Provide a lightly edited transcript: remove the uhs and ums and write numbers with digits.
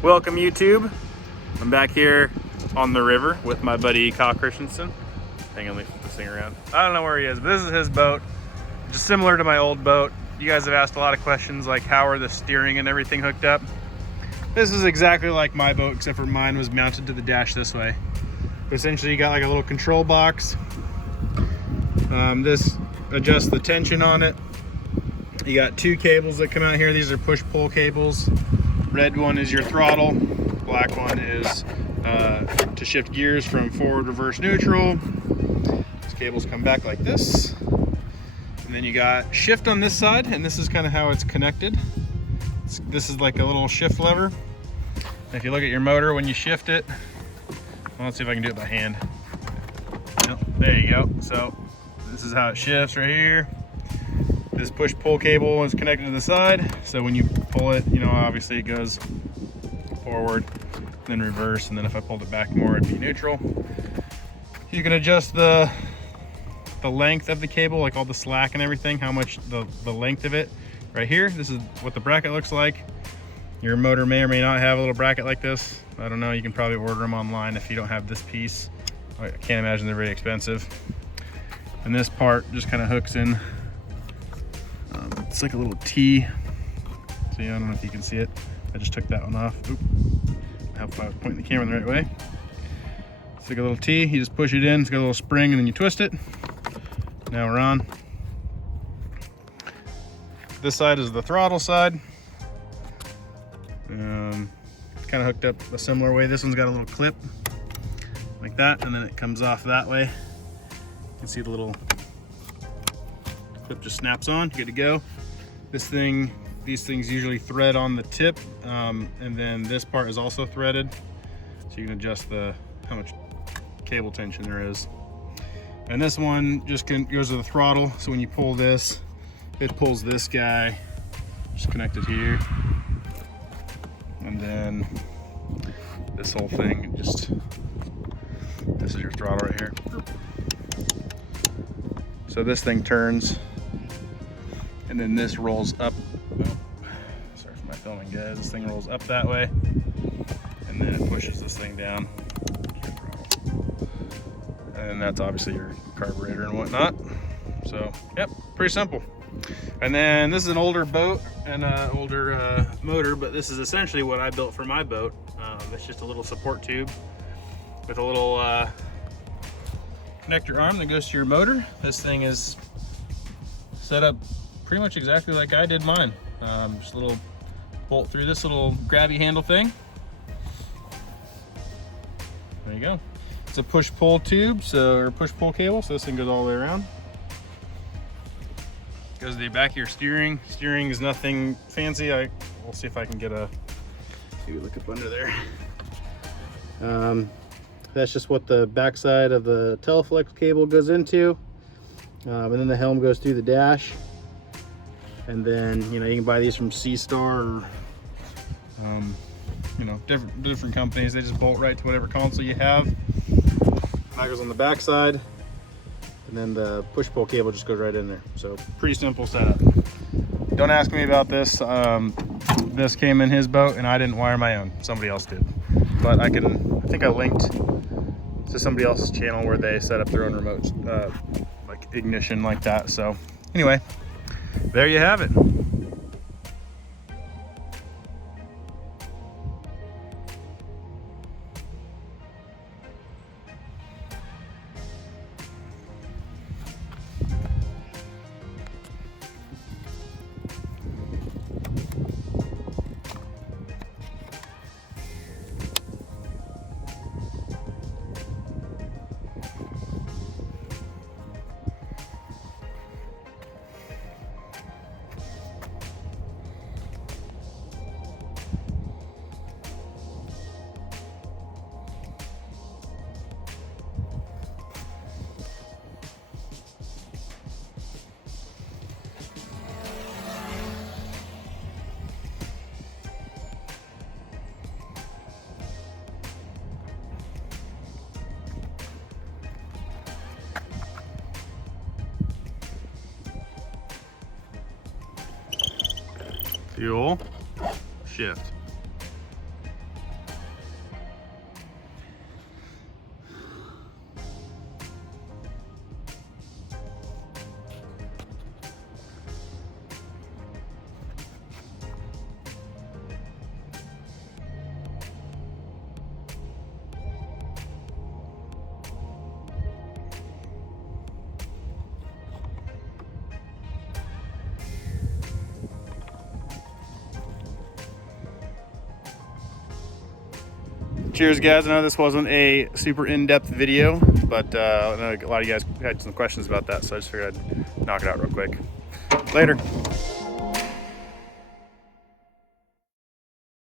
Welcome YouTube. I'm back here on the river with my buddy Kyle Christensen. Hang on, let me flip this thing around. I don't know where he is, but this is his boat. Just similar to my old boat. You guys have asked a lot of questions like how are the steering and everything hooked up. This is exactly like my boat, except for mine was mounted to the dash this way. Essentially, you got like a little control box. This adjusts the tension on it. You got two cables that come out here. These are push-pull cables. Red one is your throttle. Black one is to shift gears from forward, reverse, neutral. These cables come back like this. And then you got shift on this side, and this is kind of how it's connected. This is like a little shift lever. And if you look at your motor when you shift it, well, let's see if I can do it by hand. Yep, there you go. So this is how it shifts right here. This push-pull cable is connected to the side, so when you pull it, you know, obviously it goes forward, then reverse, and then if I pulled it back more, it'd be neutral. You can adjust the length of the cable, like all the slack and everything, how much the length of it. Right here, this is what the bracket looks like. Your motor may or may not have a little bracket like this. I don't know, you can probably order them online if you don't have this piece. I can't imagine they're very expensive. And this part just kind of hooks in. It's like a little T. So yeah, I don't know if you can see it. I just took that one off. Oop. I hope I was pointing the camera the right way. It's like a little T. You just push it in. It's got a little spring, and then you twist it. Now we're on. This side is the throttle side. It's kind of hooked up a similar way. This one's got a little clip like that, and then it comes off that way. You can see the little clip just snaps on. Good to go. These things usually thread on the tip, and then this part is also threaded, so you can adjust how much cable tension there is. And this one just goes to the throttle, so when you pull this, it pulls this guy, just connected here, and then this whole thing this is your throttle right here. So this thing turns, and then this rolls up. Oh, sorry for my filming, guys. This thing rolls up that way, and then it pushes this thing down. And that's obviously your carburetor and whatnot. So, yep, pretty simple. And then this is an older boat and an older motor, but this is essentially what I built for my boat. It's just a little support tube with a little connector arm that goes to your motor. This thing is set up pretty much exactly like I did mine. Just a little bolt through this little grabby handle thing. There you go. It's a push-pull tube, or push-pull cable, so this thing goes all the way around. Goes to the back of your steering. Steering is nothing fancy. We'll see if I can get maybe look up under there. That's just what the backside of the Teleflex cable goes into. And then the helm goes through the dash. And then, you know, you can buy these from C-Star or, you know, different companies. They just bolt right to whatever console you have. That goes on the back side. And then the push-pull cable just goes right in there. So pretty simple setup. Don't ask me about this. This came in his boat and I didn't wire my own. Somebody else did. But I think I linked to somebody else's channel where they set up their own remote like ignition like that. So anyway, there you have it. Fuel, shift. Cheers, guys. I know this wasn't a super in-depth video, but I know a lot of you guys had some questions about that, so I just figured I'd knock it out real quick. Later.